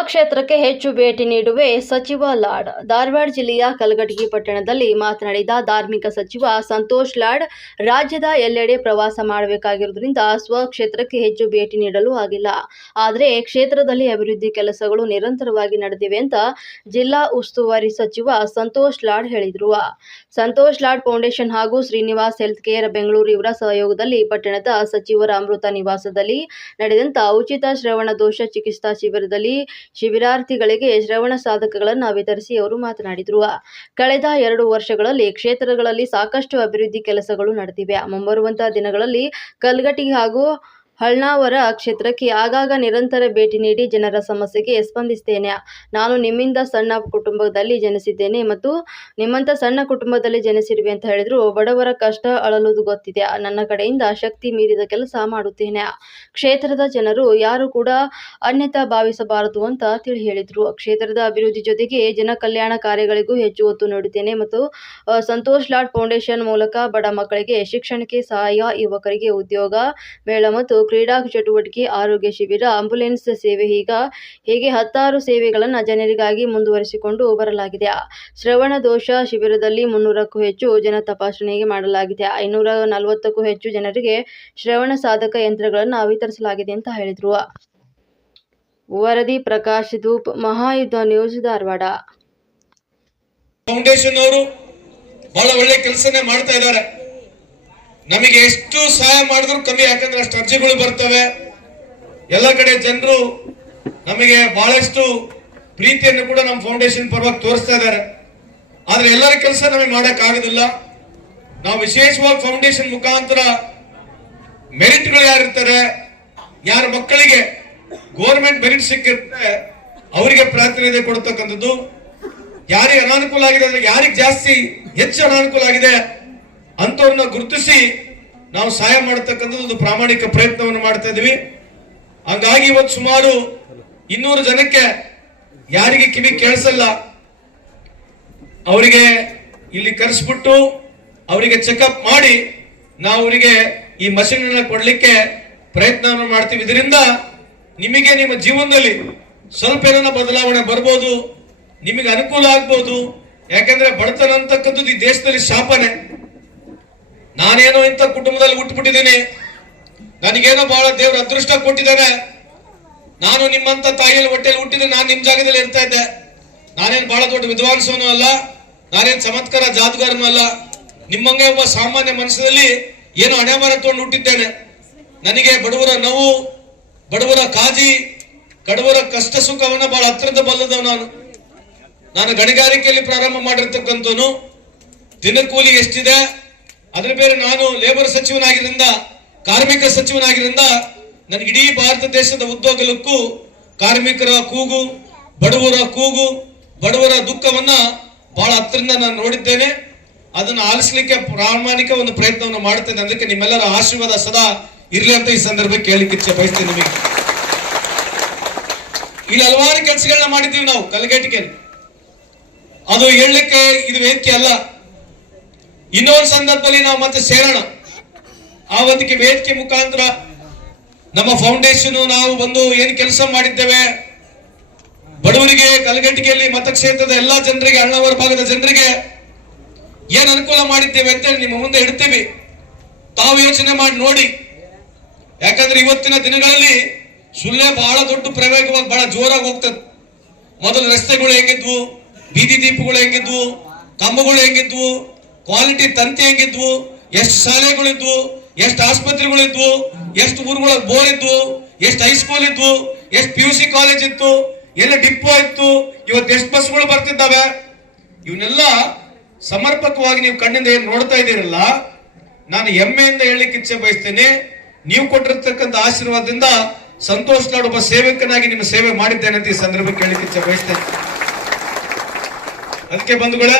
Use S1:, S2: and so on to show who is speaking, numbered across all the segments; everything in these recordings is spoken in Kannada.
S1: ಸ್ವಕ್ಷೇತ್ರಕ್ಕೆ ಹೆಚ್ಚು ಭೇಟಿ ನೀಡುವೆ ಸಚಿವ ಲಾಡ್. ಧಾರವಾಡ ಜಿಲ್ಲೆಯ ಕಲಘಟಗಿ ಪಟ್ಟಣದಲ್ಲಿ ಮಾತನಾಡಿದ ಧಾರ್ಮಿಕ ಸಚಿವ ಸಂತೋಷ್ ಲಾಡ್, ರಾಜ್ಯದ ಎಲ್ಲೆಡೆ ಪ್ರವಾಸ ಮಾಡಬೇಕಾಗಿರುವುದರಿಂದ ಸ್ವಕ್ಷೇತ್ರಕ್ಕೆ ಹೆಚ್ಚು ಭೇಟಿ ನೀಡಲು ಆಗಿಲ್ಲ. ಆದರೆ ಕ್ಷೇತ್ರದಲ್ಲಿ ಅಭಿವೃದ್ಧಿ ಕೆಲಸಗಳು ನಿರಂತರವಾಗಿ ನಡೆದಿವೆ ಅಂತ ಜಿಲ್ಲಾ ಉಸ್ತುವಾರಿ ಸಚಿವ ಸಂತೋಷ್ ಲಾಡ್ ಹೇಳಿದರು. ಸಂತೋಷ್ ಲಾಡ್ ಫೌಂಡೇಶನ್ ಹಾಗೂ ಶ್ರೀನಿವಾಸ್ ಹೆಲ್ತ್ ಕೇರ್ ಬೆಂಗಳೂರು ಇವರ ಸಹಯೋಗದಲ್ಲಿ ಪಟ್ಟಣದ ಸಚಿವರ ಅಮೃತ ನಿವಾಸದಲ್ಲಿ ನಡೆದಂತ ಉಚಿತ ಶ್ರವಣ ದೋಷ ಚಿಕಿತ್ಸಾ ಶಿಬಿರದಲ್ಲಿ ಶಿಬಿರಾರ್ಥಿಗಳಿಗೆ ಶ್ರವಣ ಸಾಧಕಗಳನ್ನು ವಿತರಿಸಿ ಅವರು ಮಾತನಾಡಿದರು. ಕಳೆದ ಎರಡು ವರ್ಷಗಳಲ್ಲಿ ಕ್ಷೇತ್ರಗಳಲ್ಲಿ ಸಾಕಷ್ಟು ಅಭಿವೃದ್ಧಿ ಕೆಲಸಗಳು ನಡೆದಿವೆ. ಮುಂಬರುವಂತಹ ದಿನಗಳಲ್ಲಿ ಕಲ್ಗಟಿ ಹಾಗೂ ಹಳ್ನಾವರ ಕ್ಷೇತ್ರಕ್ಕೆ ಆಗಾಗ ನಿರಂತರ ಭೇಟಿ ನೀಡಿ ಜನರ ಸಮಸ್ಯೆಗೆ ಸ್ಪಂದಿಸ್ತೇನೆ. ನಾನು ನಿಮ್ಮಿಂದ ಸಣ್ಣ ಕುಟುಂಬದಲ್ಲಿ ಜನಿಸಿದ್ದೇನೆ ಮತ್ತು ನಿಮ್ಮಂಥ ಸಣ್ಣ ಕುಟುಂಬದಲ್ಲಿ ಜನಿಸಿರುವೆ ಅಂತ ಹೇಳಿದ್ರು ಬಡವರ ಕಷ್ಟ ಅಳಲುದು ಗೊತ್ತಿದೆ. ನನ್ನ ಕಡೆಯಿಂದ ಶಕ್ತಿ ಮೀರಿದ ಕೆಲಸ ಮಾಡುತ್ತೇನೆ. ಕ್ಷೇತ್ರದ ಜನರು ಯಾರು ಕೂಡ ಅನ್ಯತಾ ಭಾವಿಸಬಾರದು ಅಂತ ತಿಳಿ ಹೇಳಿದರು. ಕ್ಷೇತ್ರದ ಅಭಿವೃದ್ಧಿ ಜೊತೆಗೆ ಜನ ಕಲ್ಯಾಣ ಕಾರ್ಯಗಳಿಗೂ ಹೆಚ್ಚು ಒತ್ತು ನೀಡುತ್ತೇನೆ ಮತ್ತು ಸಂತೋಷ್ ಲಾಡ್ ಫೌಂಡೇಶನ್ ಮೂಲಕ ಬಡ ಮಕ್ಕಳಿಗೆ ಶಿಕ್ಷಣಕ್ಕೆ ಸಹಾಯ, ಯುವಕರಿಗೆ ಉದ್ಯೋಗ, ಮೇಳ ಮತ್ತು ಕ್ರೀಡಾ ಚಟುವಟಿಕೆ, ಆರೋಗ್ಯ ಶಿಬಿರ ಆಂಬ್ಯುಲೆನ್ಸ್ ಸೇವೆ ಈಗ ಹೀಗೆ ಹತ್ತಾರು ಸೇವೆಗಳನ್ನು ಜನರಿಗಾಗಿ ಮುಂದುವರಿಸಿಕೊಂಡು ಬರಲಾಗಿದೆ. ಶ್ರವಣ ದೋಷ ಶಿಬಿರದಲ್ಲಿ ಮುನ್ನೂರಕ್ಕೂ ಹೆಚ್ಚು ಜನ ತಪಾಸಣೆಗೆ ಮಾಡಲಾಗಿದೆ. ಐನೂರ ನಲವತ್ತಕ್ಕೂ ಹೆಚ್ಚು ಜನರಿಗೆ ಶ್ರವಣ ಸಾಧಕ ಯಂತ್ರಗಳನ್ನು ವಿತರಿಸಲಾಗಿದೆ ಅಂತ ಹೇಳಿದರು. ವರದಿ ಪ್ರಕಾಶ್ ಧೂಪ್, ಮಹಾಯುದ್ಧ ನ್ಯೂಸ್ ಧಾರವಾಡ.
S2: ಫೌಂಡೇಶನ್ ಅವರು ಬಹಳ ಒಳ್ಳೆ ಕೆಲಸನೇ ಮಾಡ್ತಾ ಇದ್ದಾರೆ. ನಮಗೆ ಎಷ್ಟು ಸಹಾಯ ಮಾಡಿದ್ರು ಕಮ್ಮಿ, ಯಾಕಂದ್ರೆ ಅಷ್ಟು ಅರ್ಜಿಗಳು ಬರ್ತವೆ. ಎಲ್ಲ ಕಡೆ ಜನರು ನಮಗೆ ಬಹಳಷ್ಟು ಪ್ರೀತಿಯನ್ನು ಕೂಡ ನಮ್ಮ ಫೌಂಡೇಶನ್ ಪರವಾಗಿ ತೋರಿಸ್ತಾ ಇದ್ದಾರೆ. ಆದ್ರೆ ಎಲ್ಲರ ಕೆಲಸ ನಮಗೆ ಮಾಡಕ್ ಆಗುದಿಲ್ಲ. ನಾವು ವಿಶೇಷವಾಗಿ ಫೌಂಡೇಶನ್ ಮುಖಾಂತರ ಮೆರಿಟ್ಗಳು ಯಾರಿರ್ತಾರೆ, ಯಾರ ಮಕ್ಕಳಿಗೆ ಗೋರ್ಮೆಂಟ್ ಮೆರಿಟ್ ಸಿಕ್ಕಿರುತ್ತೆ ಅವರಿಗೆ ಪ್ರಾತಿನಿಧ್ಯ ಕೊಡತಕ್ಕಂಥದ್ದು. ಯಾರಿಗೆ ಅನಾನುಕೂಲ ಆಗಿದೆ ಅಂದ್ರೆ ಯಾರಿಗೆ ಜಾಸ್ತಿ ಹೆಚ್ಚು ಅನಾನುಕೂಲ ಆಗಿದೆ ಅಂತವ್ರನ್ನ ಗುರುತಿಸಿ ನಾವು ಸಹಾಯ ಮಾಡತಕ್ಕಂಥದ್ದು ಒಂದು ಪ್ರಾಮಾಣಿಕ ಪ್ರಯತ್ನವನ್ನು ಮಾಡ್ತಾ ಇದೀವಿ ಹಂಗಾಗಿ ಇವತ್ತು ಸುಮಾರು ಇನ್ನೂರು ಜನಕ್ಕೆ ಯಾರಿಗೆ ಕಿವಿ ಕೇಳಿಸಲ್ಲ, ಅವರಿಗೆ ಇಲ್ಲಿ ಕರೆಸ್ಬಿಟ್ಟು ಅವರಿಗೆ ಚೆಕಪ್ ಮಾಡಿ ನಾವು ಅವರಿಗೆ ಈ ಮಷೀನ್ ಅನ್ನ ಕೊಡ್ಲಿಕ್ಕೆ ಪ್ರಯತ್ನವನ್ನು ಮಾಡ್ತೀವಿ. ಇದರಿಂದ ನಿಮಗೆ ನಿಮ್ಮ ಜೀವನದಲ್ಲಿ ಸ್ವಲ್ಪ ಏನನ್ನ ಬದಲಾವಣೆ ಬರ್ಬೋದು, ನಿಮಗೆ ಅನುಕೂಲ ಆಗ್ಬೋದು. ಯಾಕಂದ್ರೆ ಬಡತನ ಅಂತಕ್ಕಂಥದ್ದು ಈ ದೇಶದಲ್ಲಿ ಶಾಪನೆ. ನಾನೇನೋ ಇಂಥ ಕುಟುಂಬದಲ್ಲಿ ಹುಟ್ಟುಬಿಟ್ಟಿದ್ದೀನಿ ನನಗೇನೋ ಬಹಳ ದೇವ್ರ ಅದೃಷ್ಟ ಕೊಟ್ಟಿದ್ದಾರೆ ನಾನು ನಿಮ್ಮಂತ ತಾಯಿಯಲ್ಲಿ ಹೊಟ್ಟೆಯಲ್ಲಿ ಹುಟ್ಟಿದ್ರೆ ನಾನು ನಿಮ್ ಜಾಗದಲ್ಲಿ ಇರ್ತಾ ಇದ್ದೆ. ನಾನೇನು ಬಹಳ ದೊಡ್ಡ ವಿದ್ವಾಂಸನೂ ಅಲ್ಲ, ನಾನೇನು ಚಮತ್ಕಾರ ಜಾದಗಾರನೂ ಅಲ್ಲ. ನಿಮ್ಮಂಗೆ ಒಬ್ಬ ಸಾಮಾನ್ಯ ಮನಸ್ಸಿನಲ್ಲಿ ಏನೋ ಹಣೆ ಮರ ತಗೊಂಡು ಹುಟ್ಟಿದ್ದೇನೆ. ನನಗೆ ಬಡವರ ನೋವು, ಬಡವರ ಕಾಜಿ, ಕಡವರ ಕಷ್ಟ ಸುಖವನ್ನ ಬಹಳ ಹತ್ತಿರದ ಬಲ್ಲದವ ನಾನು. ನಾನು ಗಣಿಗಾರಿಕೆಯಲ್ಲಿ ಪ್ರಾರಂಭ ಮಾಡಿರ್ತಕ್ಕಂಥವನು. ದಿನಕೂಲಿ ಎಷ್ಟಿದೆ? ಅದ್ರ ಬೇರೆ ನಾನು ಲೇಬರ್ ಸಚಿವನಾಗಿರಿಂದ ಕಾರ್ಮಿಕ ಸಚಿವನಾಗಿದ್ದರಿಂದ ನನಗೆ ಇಡೀ ಭಾರತ ದೇಶದ ಉದ್ಯೋಗಲಕ್ಕೂ ಕಾರ್ಮಿಕರ ಕೂಗು, ಬಡವರ ಕೂಗು, ಬಡವರ ದುಃಖವನ್ನ ಬಹಳ ಹತ್ತರಿಂದ ನಾನು ನೋಡಿದ್ದೇನೆ. ಅದನ್ನು ಆಲಿಸಲಿಕ್ಕೆ ಪ್ರಾಮಾಣಿಕ ಒಂದು ಪ್ರಯತ್ನವನ್ನು ಮಾಡ್ತೇನೆ ಅದಕ್ಕೆ ನಿಮ್ಮೆಲ್ಲರ ಆಶೀರ್ವಾದ ಸದಾ ಇರಲಿ ಅಂತ ಈ ಸಂದರ್ಭಕ್ಕೆ ಕೇಳಲಿಕ್ಕೆ ಇಚ್ಛೆ ಬಯಸ್ತೇನೆ ನಿಮಗೆ. ಇಲ್ಲಿ ಹಲವಾರು ಕೆಲಸಗಳನ್ನ ಮಾಡಿದ್ದೀವಿ ನಾವು ಕಲಗೇಟಿಗೆ ಅದು ಹೇಳಲಿಕ್ಕೆ ಇದು ವೇದಿಕೆ ಅಲ್ಲ. ಇನ್ನೊಂದು ಸಂದರ್ಭದಲ್ಲಿ ನಾವು ಮತ್ತೆ ಸೇರೋಣ. ಆ ಒಂದಕ್ಕೆ ವೇದಿಕೆ ಮುಖಾಂತರ ನಮ್ಮ ಫೌಂಡೇಶನ್ ನಾವು ಬಂದು ಏನು ಕೆಲಸ ಮಾಡಿದ್ದೇವೆ? ಬಡವರಿಗೆ ಕಲಗಟ್ಟಿಗೆಯಲ್ಲಿ ಮತಕ್ಷೇತ್ರದ ಎಲ್ಲಾ ಜನರಿಗೆ, ಅಣ್ಣವರ ಭಾಗದ ಜನರಿಗೆ ಏನ್ ಅನುಕೂಲ ಮಾಡಿದ್ದೇವೆ ಅಂತ ನಿಮ್ಮ ಮುಂದೆ ಇಡ್ತೀವಿ. ತಾವು ಯೋಚನೆ ಮಾಡಿ ನೋಡಿ. ಯಾಕಂದ್ರೆ ಇವತ್ತಿನ ದಿನಗಳಲ್ಲಿ ಸುಳ್ಳೆ ಬಹಳ ದೊಡ್ಡ ಪ್ರವೇಗವಾಗಿ ಬಹಳ ಜೋರಾಗಿ ಹೋಗ್ತದೆ. ಮೊದಲು ರಸ್ತೆಗಳು ಹೆಂಗಿದ್ವು? ಬೀದಿ ದೀಪಗಳು ಹೆಂಗಿದ್ವು? ಕಂಬಗಳು ಹೆಂಗಿದ್ವು? ಕ್ವಾಲಿಟಿ ತಂತಿ ಹೆಂಗಿದ್ವು? ಎಷ್ಟು ಶಾಲೆಗಳಿದ್ವು? ಎಷ್ಟು ಆಸ್ಪತ್ರೆಗಳಿದ್ವು? ಎಷ್ಟು ಊರುಗಳ ಬೋರ್ ಇದ್ವು ಎಷ್ಟು ಹೈಸ್ಕೂಲ್ ಇದ್ವು? ಎಷ್ಟು ಪಿ ಯು ಸಿ ಕಾಲೇಜ್ ಇತ್ತು? ಎಲ್ಲ ಡಿಪೋ ಇತ್ತು? ಇವತ್ತು ಎಷ್ಟು ಬಸ್ಗಳು ಬರ್ತಿದ್ದಾವೆ? ಇವನ್ನೆಲ್ಲ ಸಮರ್ಪಕವಾಗಿ ನೀವು ಕಣ್ಣಿಂದ ಏನು ನೋಡ್ತಾ ಇದ್ದೀರಲ್ಲ, ನಾನು ಹೆಮ್ಮೆಯಿಂದ ಹೇಳಲಿಕ್ಕೆ ಇಚ್ಛೆ ಬಯಸ್ತೇನೆ. ನೀವು ಕೊಟ್ಟಿರ್ತಕ್ಕಂಥ ಆಶೀರ್ವಾದದಿಂದ ಸಂತೋಷ್ ನಾಡ್ ಒಬ್ಬ ಸೇವಕನಾಗಿ ನಿಮ್ಮ ಸೇವೆ ಮಾಡಿದ್ದೇನೆ ಅಂತ ಈ ಸಂದರ್ಭಕ್ಕೆ ಹೇಳಲಿಕ್ಕೆ ಇಚ್ಛೆ ಬಯಸ್ತೇನೆ. ಅದಕ್ಕೆ ಬಂಧುಗಳೇ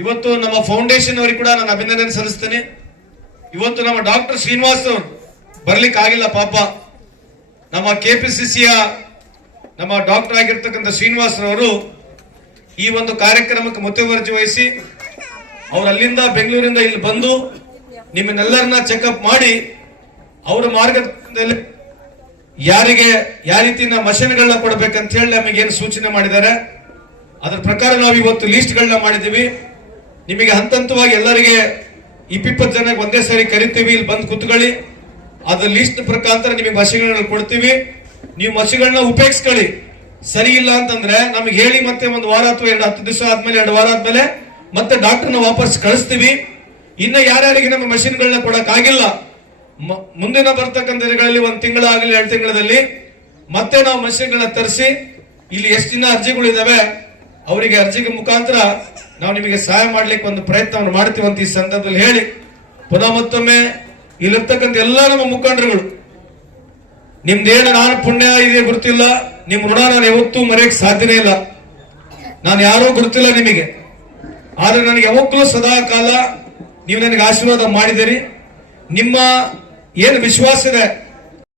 S2: ಇವತ್ತು ನಮ್ಮ ಫೌಂಡೇಶನ್ ಅವರಿಗೆ ಕೂಡ ನಾನು ಅಭಿನಂದನೆ ಸಲ್ಲಿಸ್ತೇನೆ. ಇವತ್ತು ನಮ್ಮ ಡಾಕ್ಟರ್ ಶ್ರೀನಿವಾಸ್ ಅವರು ಬರ್ಲಿಕ್ಕೆ ಆಗಿಲ್ಲ ಪಾಪ. ನಮ್ಮ ಕೆಪಿಸಿಸಿಯ ನಮ್ಮ ಡಾಕ್ಟರ್ ಆಗಿರ್ತಕ್ಕಂಥ ಶ್ರೀನಿವಾಸ್ ರವರು ಈ ಒಂದು ಕಾರ್ಯಕ್ರಮಕ್ಕೆ ಮುತುವರ್ಜಿ ವಹಿಸಿ ಅವ್ರು ಅಲ್ಲಿಂದ ಬೆಂಗಳೂರಿಂದ ಇಲ್ಲಿ ಬಂದು ನಿಮ್ಮನ್ನೆಲ್ಲರನ್ನ ಚೆಕಪ್ ಮಾಡಿ ಅವರ ಮಾರ್ಗದಲ್ಲಿ ಯಾರಿಗೆ ಯಾವ ರೀತಿನ ಮಷಿನ್ಗಳನ್ನ ಕೊಡಬೇಕಂತ ಹೇಳಿ ನಮಗೇನು ಸೂಚನೆ ಮಾಡಿದ್ದಾರೆ. ಅದರ ಪ್ರಕಾರ ನಾವು ಇವತ್ತು ಲಿಸ್ಟ್ಗಳನ್ನ ಮಾಡಿದ್ದೀವಿ. ನಿಮಗೆ ಹಂತ ಹಂತವಾಗಿ ಎಲ್ಲರಿಗೆ ಇಪ್ಪಿಪ್ಪತ್ತು ಜನಕ್ಕೆ ಒಂದೇ ಸಾರಿ ಕರಿತೀವಿ, ಇಲ್ಲಿ ಬಂದು ಕುತ್ಕೊಳ್ಳಿ. ಅದ್ರ ಲಿಸ್ಟ್ ಪ್ರಕಾರ ನಿಮಗೆ ಮಸಿಗಳನ್ನ ಕೊಡ್ತೀವಿ. ನೀವು ಮಸಿಗಳನ್ನ ಉಪಯೋಗಿಸ್ಕೊಳ್ಳಿ. ಸರಿ ಇಲ್ಲ ಅಂತಂದ್ರೆ ನಮ್ಗೆ ಹೇಳಿ ಮತ್ತೆ ಒಂದು ವಾರ ಅಥವಾ ಎರಡು ಹತ್ತು ದಿವಸ ಆದ್ಮೇಲೆ, ಎರಡು ವಾರ ಆದ್ಮೇಲೆ ಮತ್ತೆ ಡಾಕ್ಟರ್ನ ವಾಪಸ್ ಕಳಿಸ್ತೀವಿ. ಇನ್ನ ಯಾರ್ಯಾರಿಗೆ ನಮ್ಮ ಮಷಿನ್ಗಳನ್ನ ಕೊಡಕ್ ಆಗಿಲ್ಲ ಮುಂದಿನ ಬರ್ತಕ್ಕಂಥ ದಿನಗಳಲ್ಲಿ ಒಂದು ತಿಂಗಳಾಗಲಿ, ಎರಡು ತಿಂಗಳಲ್ಲಿ ಮತ್ತೆ ನಾವು ಮಷಿನ್ಗಳನ್ನ ತರಿಸಿ, ಇಲ್ಲಿ ಎಷ್ಟು ದಿನ ಅರ್ಜಿಗಳಿದಾವೆ ಅವರಿಗೆ ಅರ್ಜಿಗೆ ಮುಖಾಂತರ ನಾವು ನಿಮಗೆ ಸಹಾಯ ಮಾಡ್ಲಿಕ್ಕೆ ಒಂದು ಪ್ರಯತ್ನವನ್ನು ಮಾಡ್ತೀವಂತ ಈ ಸಂದರ್ಭದಲ್ಲಿ ಹೇಳಿ, ಪುನಃ ಮತ್ತೊಮ್ಮೆ ಇಲ್ಲಿರ್ತಕ್ಕಂಥ ಎಲ್ಲ ನಮ್ಮ ಮುಖಂಡರುಗಳು, ನಿಮ್ದೇನು ನಾನು ಪುಣ್ಯ ಇದೆ ಗುರುತಿಲ್ಲ ನಿಮ್ ಋಣ ನಾನು ಯಾವತ್ತೂ ಮರೆಯಕ್ಕೆ ಸಾಧ್ಯನೇ ಇಲ್ಲ. ನಾನು ಯಾರೂ ಗುರುತಿಲ್ಲ ನಿಮಗೆ. ಆದ್ರೆ ನನಗೆ ಯಾವಾಗಲೂ ಸದಾ ಕಾಲ ನೀವು ನನಗೆ ಆಶೀರ್ವಾದ ಮಾಡಿದಿರಿ ನಿಮ್ಮ ಏನು ವಿಶ್ವಾಸ ಇದೆ